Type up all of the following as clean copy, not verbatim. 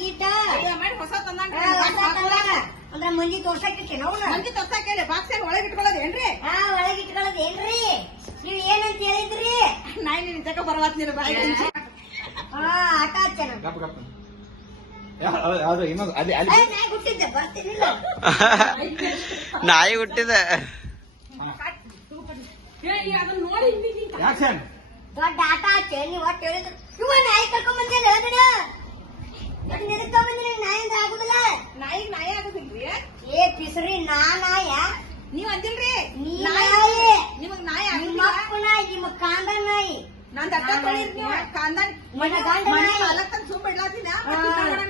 ಗೀಟ ಮಾಡಿ ಹೊಸ ತಂದ ಅಂದ್ರ ಮಂದಿ ತೋರ್ಸಾಕಿರ್ತೀನಿ ಅವ್ನ ಮಂದಿ ತರ್ಸಾಕ ಬಾಕ್ಸ್ ಒಳಗೆ ಇಟ್ಕೊಳ್ಳೋದೇನ್ರಿ ಒಳಗೆ ಇಟ್ಕೊಳ್ಳೋದೇನ್ರಿ ನೀವ್ ಏನಂತ ಹೇಳಿದ್ರಿ ನಾಯಿ ನಿನ್ ತಕ ಬರವಾತ್ ನೀನು ಬಾಯಿ ಆಟ ಹಚ್ಚನ ನಾಯಿ ಹುಟ್ಟಿದ್ದೆ ಬರ್ತೀನಿಲ್ಲ ನಾಯಿ ಹುಟ್ಟಿದೆ ದೊಡ್ಡ ಆಟ ಹಚ್ಚೆ ನೀವ್ ಒಟ್ಟು ಹೇಳಿದ್ರು ಇವ ನಾಯಿ ಕರ್ಕೊಂಡ್ ಬಂದಿಲ್ಲ ಹೇಳಿದ್ರ ನಿದಕ್ ಬಂದಿಲ್ಲ ನಾಯಿಂದ ಆಗುದಿಲ್ಲ ನಾಯಿಗ್ ನಾಯಿ ಆಗುದಿಲ್ರಿ ಏ ಪಿಸ್ರಿ ನಾಯ ನೀವ್ ಅಂದಿಲ್ರಿ ನೀ ನಾಯಿ ನಿಮಗ್ ನಾಯಿ ನಿಮ್ಮ ಅಪ್ಪ ನಾಯಿ ನಿಮ್ಮ ಕಾಂದ ನಾಯಿ ನಾನ್ ದಟ್ಟ ತೊಳಿರ್ ನೀವು ಕಾಂದನ್ ಮನೆ ಗಂಡ ನಾಯಿ ಮಾಲಕ್ಕನ್ ಸುಮ್ ಬಿಡ್ಲಾತಿನ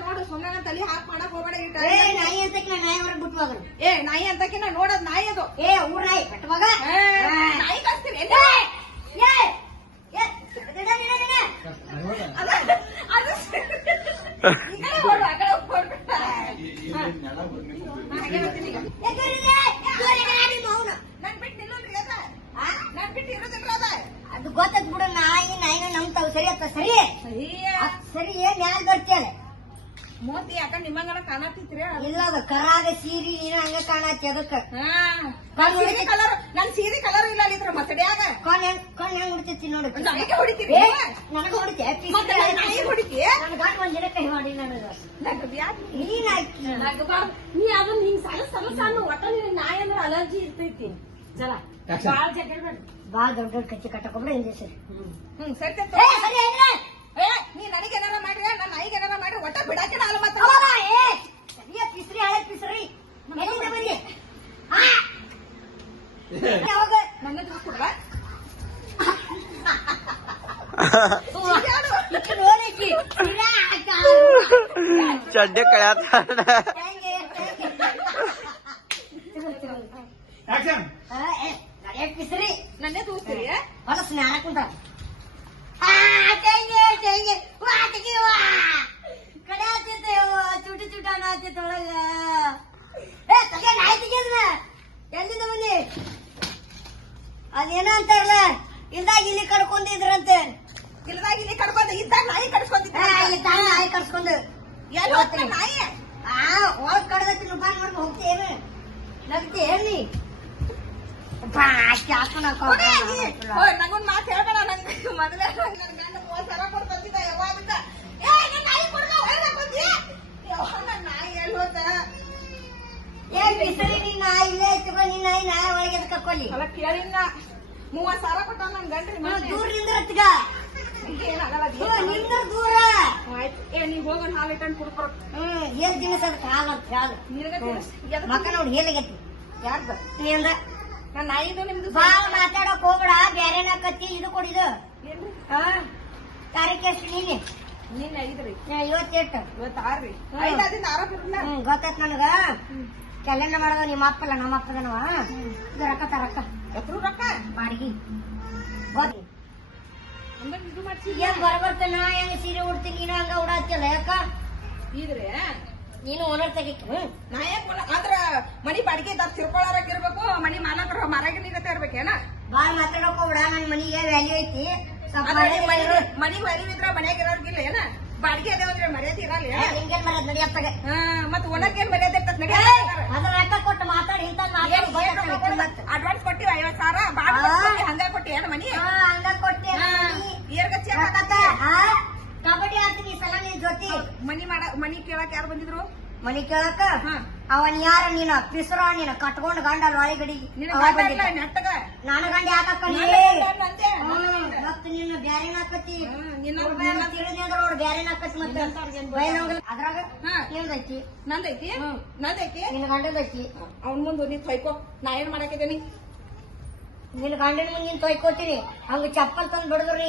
ನೋಡು ಸುಮ್ಮನೆ ತಲೆ ಹಾಕ್ ಮಾಡಕ್ ಹೋಗ್ಬೇಡ ಏ ನಾಯಿ ಅಂತಕ್ಕೆ ನಾ ನಾಯಿ ಹೊರಗ್ ಬಿಟ್ಟು ಹೋಗ್ರಿ ಏ ನಾಯಿ ಅಂತಕಿನ ನೋಡೋದ್ ನಾಯಿ ಅದು ಏ ಊರ್ ನಾಯಿ ಕಟ್ಟುವಾಗ ನಾಯಿ ಕಳಿಸ್ತೀರಿ ನನ್ ಬಿಟ್ಟು ನಿಲ್ಲಲ್ರಿ ಅದ ನನ್ ಬಿಟ್ಟು ಇರೋದಿಲ್ರಿ ಅದ ಅದು ಗೊತ್ತದ್ ಬಿಡು ನಾಯಿನ ನಂಬ್ತಾವ್ ಸರಿ ಅತ್ತ ಸರಿ ಸರಿ ಏನ್ ಮ್ಯಾಲ್ ಬರ್ತಿಯಲ್ಲ ಮೋತಿ ಯಾಕ ನಿಮ್ಮಂಗನ ಕಾಣತಿತ್ರಿ ಇಲ್ಲ ಅದು ಕರಾಗ ಸೀರಿ ನೀನು ಹಂಗ ಕಾಣತಿ ಅದಕ್ಕ ನನ್ ಸೀರೆ ಕಲರ್ ಇಲ್ಲ ಇದ್ರ ಮಸಡ್ಯಾಗ ಕಣ್ ಹೆಂಗ್ ಹುಡ್ತೈತಿ ನೋಡು ನನಗೆ ಹೊಡಿತೀರಿ ನನಗ ಹೊಡಿತೆ ನಾಯಿ ಹೊಡಿತಿ ನನ್ ಗಂಡ ಒಂದ್ ದಿನ ಕೈ ಮಾಡಿ ನನಗ ನೀನ್ ನೀ ಅದನ್ನ ಹಿಂಗ್ ಸಣ್ಣ ಸಣ್ಣ ಒಟ್ಟ ನಿನ್ ನಾಯಿ ಅಂದ್ರೆ ಅಲರ್ಜಿ ಇರ್ತೈತಿ ಜಲ ಬಾಳ ಜಗಳ ಬಾಳ ದೊಡ್ಡ ದೊಡ್ಡ ಕಚ್ಚಿ ಕಟ್ಟಕೊಂಡ್ರೆ ಹಿಂದೆ ಸರಿ ಸರಿ ನೀ ನನಗೆ ಏನಾರ ಮಾಡ್ರಿ ನನ್ನ ನಾಯಿಗೆ ಏನಾರ ಮಾಡ್ರಿ ಒಟ್ಟ ಬಿಡಾಕೆ ಅಲ್ಲ ಮಾತ್ರ ಪಿಸ್ರಿ ಹಳೆ ಪಿಸ್ರಿ ಎಲ್ಲಿಂದ ಬನ್ನಿ ನನ್ನ ಕೊಡ್ವಾ ಚಡ್ಡೆ ಕಳ್ಯಾತ ಪಿಸ್ರಿ ನನ್ನೇ ತೋರಿಸ್ತೀರಿ ಹೊಲ ಸ್ನಾನ ಕುಂತ ಕಡೆ ಆತಿತ್ತೆ ಚುಟಿ ಚುಟ ಆತಿತ್ತು ಒಳಗ ನಾಯಿ ತೆಗಿಯಲ್ವ ಎಲ್ಲಿಂದ ಬನ್ನಿ ಅದೇನೋ ಅಂತಾರಲ್ಲ ಇಲ್ದಾಗ ಇಲ್ಲಿ ಕಡ್ಕೊಂಡಿದ್ರಂತೆ ಇಲ್ದಾಗ ಇಲ್ಲಿ ಕಡ್ಕೊಂಡ ಇದ್ದಾಗ ನಾಯಿ ಕಡ್ಸ್ಕೊಂತಿದ್ದ ನಾಯಿ ಕಡ್ಸ್ಕೊಂಡು ನಾಯಿ ಒಳಗ್ ಕಡ್ದತ್ತಿ ನುಪಾನ್ ಮಾಡ್ಕೊಂಡು ಹೋಗ್ತೇವೆ ನಗ್ತಿ ಹೇಳಿ ನಂಗೊಂದ್ ಮಾತು ಹೇಳ್ಬೇಡ ನಂಗೆ ಮೊದಲೇ ನನ್ ಗಂಡ 30,000 ಕೊಡ್ತಿದ್ದ ಯಾವಾಗ ನಾಯಿ ಕೊಡ್ದ ನಾಯಿ ಎಲ್ಲಿ ಹೋದ ಬಿಸರಿ ನೀನ್ ನಾಯಿ ಇಲ್ಲೇ ಇಟ್ಕೊ ನಿನ್ ನಾಯಿ ಒಳಗೆ ಕಕ್ಕೊಲ್ಲಿ ಅಲ್ಲ ಕೇಳಿನ 30,000 ಕೊಟ್ಟ ನನ್ ಗಂಡ್ರಿ ದೂರ ನಿಂದ್ರತ್ಗ ಏನಾಗಲ್ಲ ನಿಂದ್ರ ದೂರ ಆಯ್ತು ನೀವ್ ಹೋಗೋಣ ಹಾಲು ಇಟ್ಟಂಡ್ ಕುಡ್ಕೊಳ ಏನ್ ದಿನಸ ಅದಕ್ಕೆ ಹಾಲು ಅಂತ ಹಾಲು ನಿನಗ ಮಕ್ಕ ನೋಡಿ ಹೇಳಗತ್ತಿ ಯಾರ್ದ ನೀಂದ ನನ್ ನಾಯಿದು ನಿಮ್ದು ಬಾಳ ಮಾತಾಡಕ್ ಹೋಗ್ಬೇಡ ಬ್ಯಾರೇನ ಕತ್ತಿ ಇದು ಕೊಡಿದು ಏನ್ರಿ ತಾರೀಖು ಎಷ್ಟು ನೀನೆ ನಿನ್ನೆ ಐದ್ರಿ 58 ಇವತ್ತು 6 ರೀ 5 ದಿನ ಆರೋಪಿರ್ಲ ಗೊತ್ತಾಯ್ತು ನನಗ ಕ್ಯಾಲೆಂಡರ್ ಮಾಡೋದು ನಿಮ್ಮ ಅಪ್ಪಲ್ಲ ನಮ್ಮ ಅಪ್ಪದನವ ಇದು ರೊಕ್ಕ ತರಕ್ಕ ಎತ್ರು ರೊಕ್ಕ ಬಾಡಿಗೆ ಗೊತ್ತ ಇದು ಮಾಡ್ಸಿ ಏನ್ ಬರಬರ್ತ ನಾ ಹೆಂಗ ಸೀರೆ ಉಡ್ತೀನಿ ನೀನು ಹಂಗ ಉಡಾತಿಯಲ್ಲ ಯಾಕ ಇದ್ರೆ ನೀನು ಓನರ್ ತೆಗಿಕ ನಾ ಯಾಕೆ ಆದ್ರ ಮನಿ ಬಾಡಿಗೆ ತಿರ್ಕೊಳ್ಳಾರಕ್ ಇರ್ಬೇಕು ಮನಿ ಮಾಲಕರು ಮರಾಗಿನಿಗತ್ತೆ ಇರ್ಬೇಕೇನ ಬಾಳ ಮಾತಾಡಕ್ ಹೋಗ್ಬೇಡ ನನ್ ಮನಿಗೆ ವ್ಯಾಲ್ಯೂ ಐತಿ ಮನಿಗ್ ವ್ಯಾಲ್ಯೂ ಇದ್ರ ಮನ್ಯಾಗ ಇರೋರ್ಗಿಲ್ಲ ಏನ ಬಾಡಿಗೆ ಅದೇವಂದ್ರೆ ಮರ್ಯಾದೆ ಇರಲ್ಲ ಹಿಂಗೇನ್ ಮರ್ಯಾದ ನಡಿಯತ್ತಾಗ ಮತ್ ಒಣಗೇನ್ ಮರ್ಯಾದೆ ಇರ್ತದ ನಡಿ ಅದ್ರ ರೊಕ್ಕ ಕೊಟ್ಟು ಮಾತಾಡಿ ಇಂತ ಅಡ್ವಾನ್ಸ್ ಕೊಟ್ಟಿವ 50,000 ಬಾಳ ಹಂಗ ಕೊಟ್ಟಿ ಏನ ಮನಿ ಹಂಗ ಕೊಟ್ಟಿ ಏರ್ಗಚ್ಚಿ ಕಬಡ್ಡಿ ಆಡ್ತೀನಿ ಈ ಸಲ ನಿನ್ ಜೊತೆ ಮನಿ ಕೇಳಕ್ ಯಾರು ಬಂದಿದ್ರು ಮನಿ ಕೇಳಕ ಅವನ್ ಯಾರ ನೀನು ಪಿಸ್ರ ನೀನು ಕಟ್ಕೊಂಡ್ ಗಂಡ ಅಲ್ಲಿ ಒಳಗಡಿ ನೆಟ್ಟಗ ನಾನು ಗಂಡ ಯಾಕಿ ಮತ್ ನೀನು ಬ್ಯಾರೇನ ಹಾಕತಿ ನೋಡ್ ಬ್ಯಾರೇನ ಹಾಕತಿ ಮತ್ತೆ ಅದ್ರಾಗ ನಿಂದೈತಿ ನಂದೈತಿ ನಿನ್ ಗಂಡದೈತಿ ಅವ್ನ ಮುಂದೆ ನೀ ತೊಯ್ಕೋ ನಾ ಏನ್ ಮಾಡಾಕಿದ್ದೇನಿ ನಿನ್ ಗಂಡನ ಮುಂದೆ ನೀನ್ ತೊಯ್ಕೋತೀನಿ ಹಂಗ ಚಪ್ಪಲ್ ತಂದ್ ಬಿಡಿದ್ರು